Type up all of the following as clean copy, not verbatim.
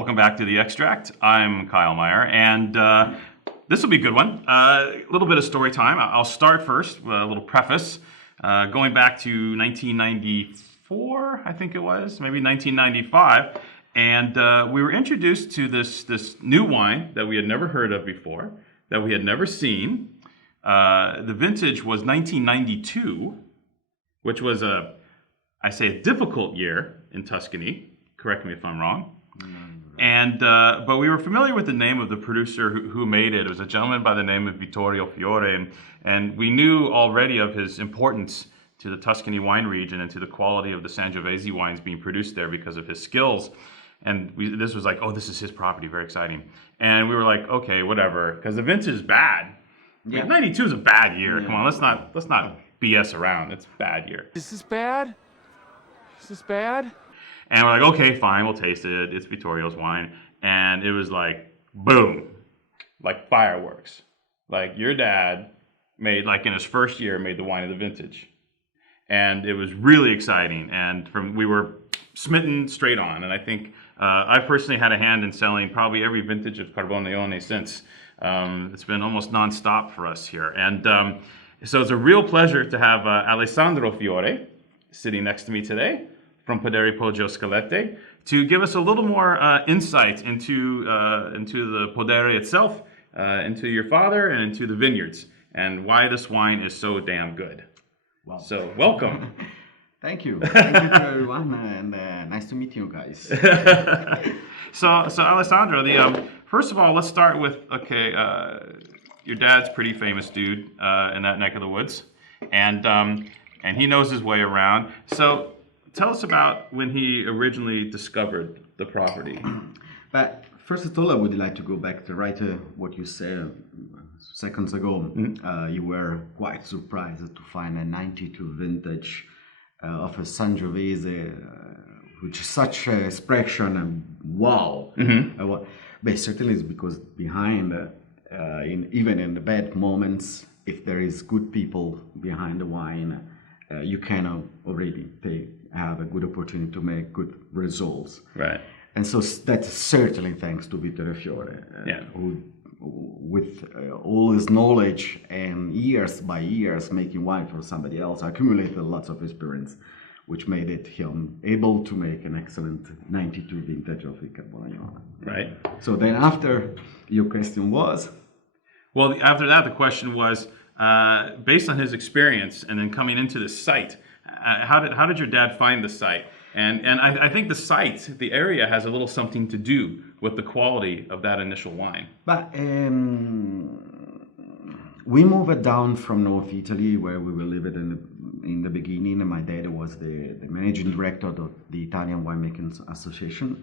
Welcome back to The Extract. I'm Kyle Meyer, and this will be a good one. A little bit of story time. I'll start first with a little preface. Going back to 1994, I think it was, maybe 1995, and we were introduced to this new wine that we had never heard of before, that we had never seen. The vintage was 1992, which was a difficult year in Tuscany. Correct me if I'm wrong. And but we were familiar with the name of the producer who made it. It was a gentleman by the name of Alessandro Fiore, and we knew already of his importance to the Tuscany wine region and to the quality of the Sangiovese wines being produced there because of his skills. And this was like, oh, this is his property, very exciting. And we were like, okay, whatever, because the vintage is bad. Yeah. 92 is a bad year. Yeah. Come on, let's not BS around. It's a bad year. Is this bad? Is this bad? And we're like, okay, fine, we'll taste it. It's Vittorio's wine. And it was like, boom, like fireworks. Like your dad made, like in his first year, made the wine of the vintage. And it was really exciting. And we were smitten straight on. And I think I personally had a hand in selling probably every vintage of Carbonaione since. It's been almost nonstop for us here. And so it's a real pleasure to have Alessandro Fiore sitting next to me today from Podere Poggio Scalette to give us a little more insight into the Podere itself, into your father, and into the vineyards, and why this wine is so damn good. Wow. So welcome. Thank you. Thank you to everyone, and nice to meet you guys. So Alessandro, first of all, let's start with, your dad's a pretty famous dude in that neck of the woods, and he knows his way around. So tell us about when he originally discovered the property. But first of all, I would like to go back to what you said seconds ago. Mm-hmm. You were quite surprised to find a 92 vintage of a Sangiovese, which is such an expression, and wow. Mm-hmm. But certainly it's because behind, even in the bad moments, if there is good people behind the wine, you can already have a good opportunity to make good results. Right. And so that's certainly thanks to Vittorio Fiore, who, with all his knowledge and years by years making wine for somebody else, accumulated lots of experience, which made him able to make an excellent 92 vintage of the Carbonaione. Right. So then after your question was? Well, after that, the question was, based on his experience and then coming into this site, how did your dad find the site? And I think the site, the area, has a little something to do with the quality of that initial wine. But we moved down from North Italy, where we were living in the beginning. And my dad was the managing director of the Italian Winemaking Association.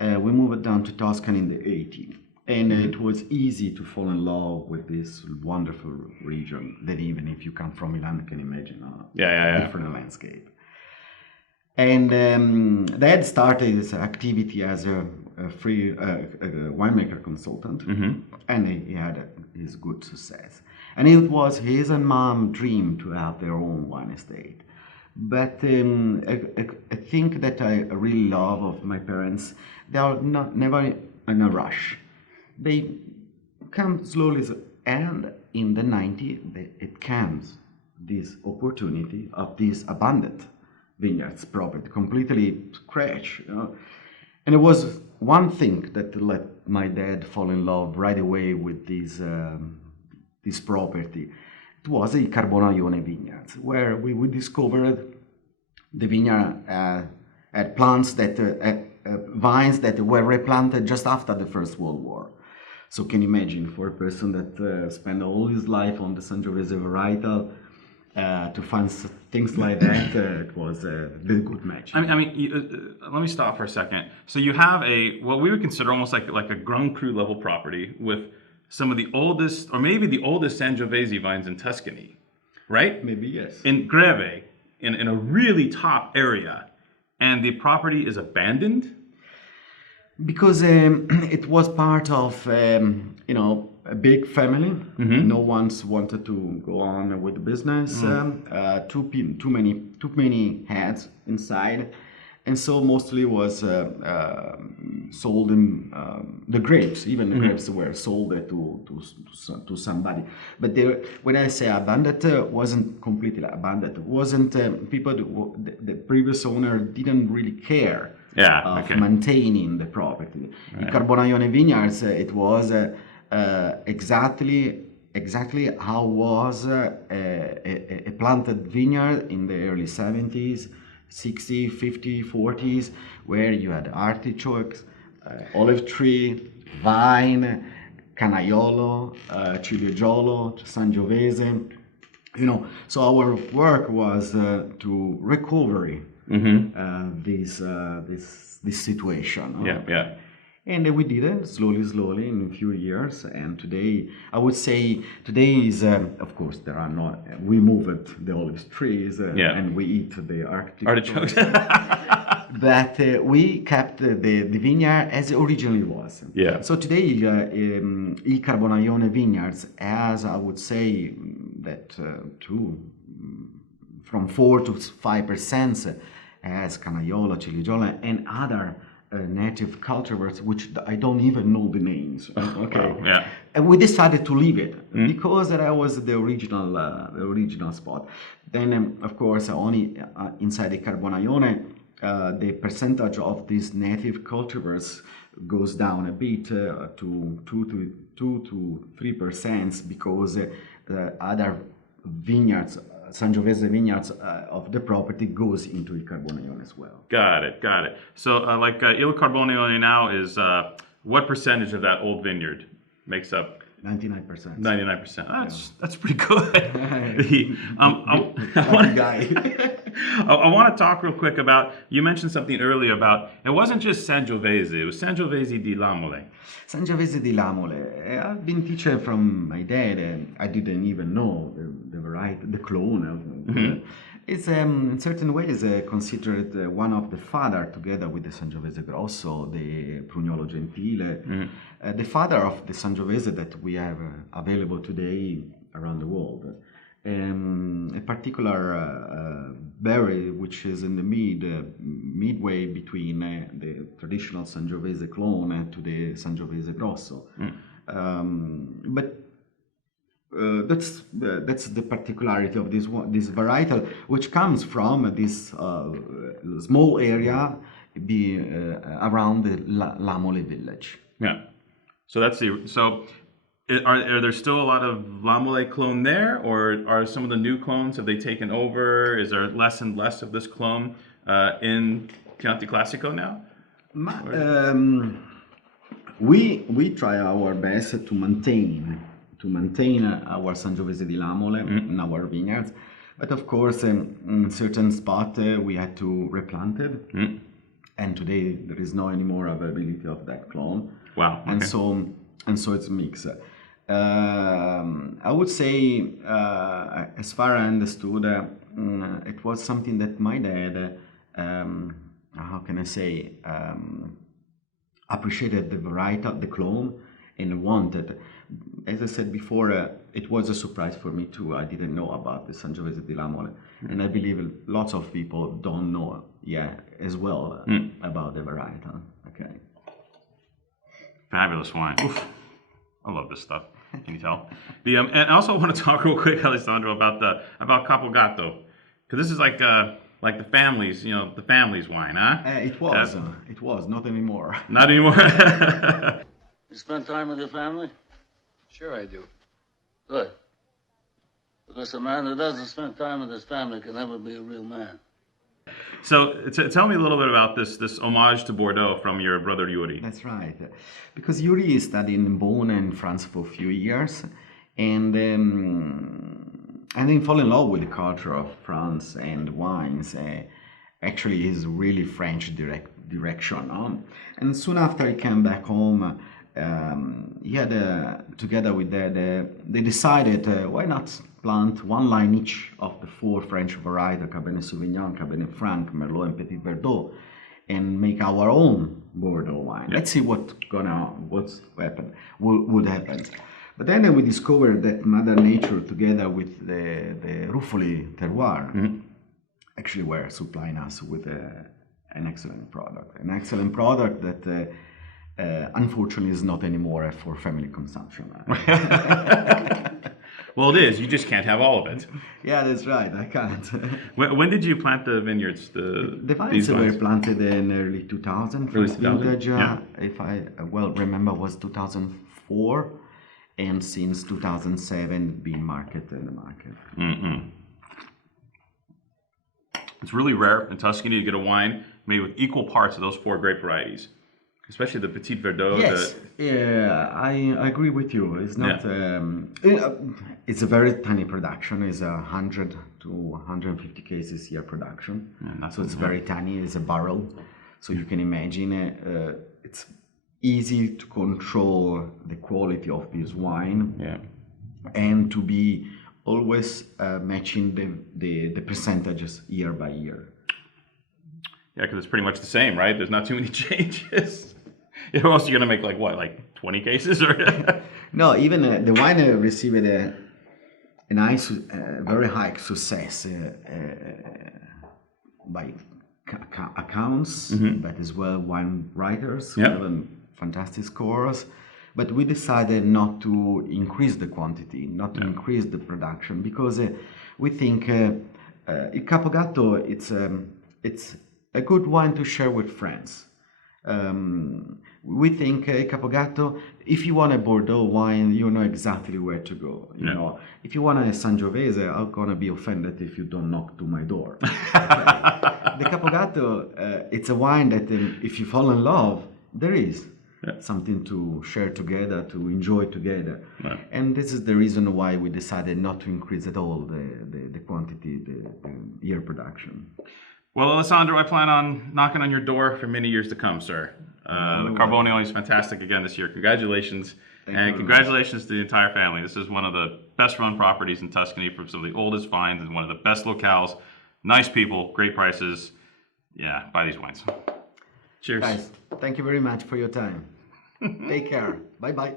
We moved down to Tuscany in the 80s. And it was easy to fall in love with this wonderful region that even if you come from Milan, you can imagine a different landscape. And Dad started his activity as a free winemaker consultant, and he had his good success. And it was his and mom's dream to have their own wine estate. But I think that I really love of my parents, they are never in a rush. They come slowly, and in the 90s, it comes this opportunity of this abundant vineyards property, completely scratch. And it was one thing that let my dad fall in love right away with this property. It was the Carbonaione vineyards, where we discovered the vineyard had plants vines that were replanted just after the First World War. So can you imagine, for a person that spent all his life on the Sangiovese varietal, to find things like that, it was a very good match. I mean, let me stop for a second. So you have what we would consider almost like a Grand Cru level property with some of the oldest, or maybe the oldest Sangiovese vines in Tuscany, right? Maybe, yes. In Greve, in a really top area, and the property is abandoned? Because it was part of, a big family. Mm-hmm. No one's wanted to go on with the business. Too many heads inside, and so mostly was sold them the grapes. Even the grapes were sold to somebody. But when I say abandoned, wasn't completely abandoned. It wasn't people. The previous owner didn't really care of maintaining the property. In Carbonaione Vineyards, it was exactly how was a planted vineyard in the early 70s, 60, 50, 40s, where you had artichokes, olive tree, vine, canaiolo, ciliegiolo, sangiovese. So our work was to recover this situation. Yeah. And we did it slowly in a few years. And today, I would say, is, of course, there are not, we moved the olive trees and we eat the artichokes. But we kept the vineyard as it originally was. Yeah. So today, Il Carbonaione Vineyards has, I would say, that from 4 to 5% as canaiolo, ciliegiolo, and other native cultivars, which I don't even know the names. Okay. Wow, yeah. And we decided to leave it because that was the original spot. Then, of course, only inside the Carbonaione, the percentage of these native cultivars goes down a bit to 2 to 3% because other vineyards, Sangiovese vineyards of the property goes into Il Carbonaione as well. Got it. So Il Carbonaione now is what percentage of that old vineyard makes up? 99%. 99%. That's pretty good. I want to talk real quick about, you mentioned something earlier about, it wasn't just Sangiovese, it was Sangiovese di Lamole. Sangiovese di Lamole. I've been teaching from my dad, and I didn't even know the variety, the clone. It's in certain ways considered one of the father, together with the Sangiovese Grosso, the Prugnolo Gentile, the father of the Sangiovese that we have available today around the world. A particular berry which is in the midway between the traditional Sangiovese clone to the Sangiovese Grosso. But that's the particularity of this varietal, which comes from this small area around the Lamole village. Yeah. So are there still a lot of Lamole clone there, or are some of the new clones, have they taken over? Is there less and less of this clone in Chianti Classico now? We try our best to maintain our Sangiovese di Lamole in our vineyards, but of course in certain spots we had to replant it, and today there is no anymore availability of that clone. Wow. Okay. And so it's mixed. I would say, as far as I understood, it was something that my dad, how can I say, appreciated the variety of the clone and wanted. As I said before, it was a surprise for me too. I didn't know about the Sangiovese di Lamole, and I believe lots of people don't know as well about the varietal. Okay. Fabulous wine. Oof. I love this stuff. Can you tell? And I also want to talk real quick, Alessandro, about Capogatto, because this is like the family's, the family's wine, huh? It was not anymore. Not anymore. You spend time with your family? Sure I do. Good. Because a man who doesn't spend time with his family can never be a real man. So tell me a little bit about this homage to Bordeaux from your brother Yuri. That's right, because Yuri studied in Bonn in France for a few years, and then fall in love with the culture of France and wines. Actually, is really French direction. And soon after he came back home, he had together with Dad, they decided why not plant one line each of the 4 French varieties, Cabernet Sauvignon, Cabernet Franc, Merlot, and Petit Verdot, and make our own Bordeaux wine. Yeah. Let's see would happen. But then we discovered that Mother Nature, together with the Ruffoli terroir, actually were supplying us with an excellent product. An excellent product that Unfortunately, it's not anymore for family consumption. Well, it is. You just can't have all of it. Yeah, that's right. I can't. When did you plant the vineyards? The vines These were vines? planted in early 2000. Early First 2000? vintage, Yeah. if I well remember, was 2004, and since 2007 being marketed in the market. It's really rare in Tuscany to get a wine made with equal parts of those 4 grape varieties, especially the Petit Verdot. Yes, yeah, I agree with you. It's not. Yeah. It's a very tiny production. It's 100 to 150 cases year production. So it's very tiny. It's a barrel, so you can imagine it's easy to control the quality of this wine. Yeah. And to be always matching the percentages year by year. Yeah, because it's pretty much the same, right? There's not too many changes. Who else are you gonna make like 20 cases or? No, even the wine received a nice, very high success by accounts, but as well wine writers, given fantastic scores. But we decided not to increase the quantity, not to increase the production, because we think Il Capogatto it's a good wine to share with friends. We think Capogatto, if you want a Bordeaux wine, you know exactly where to go. You know, if you want a Sangiovese, I'm gonna be offended if you don't knock to my door. The Capogatto, it's a wine that if you fall in love, there is something to share together, to enjoy together. And this is the reason why we decided not to increase at all the quantity, the year production. Well, Alessandro, I plan on knocking on your door for many years to come, sir. The Carbonioli is fantastic again this year. Congratulations. And congratulations to the entire family. This is one of the best run properties in Tuscany from some of the oldest vines and one of the best locales. Nice people, great prices. Yeah, buy these wines. Cheers. Guys, thank you very much for your time. Take care. Bye-bye.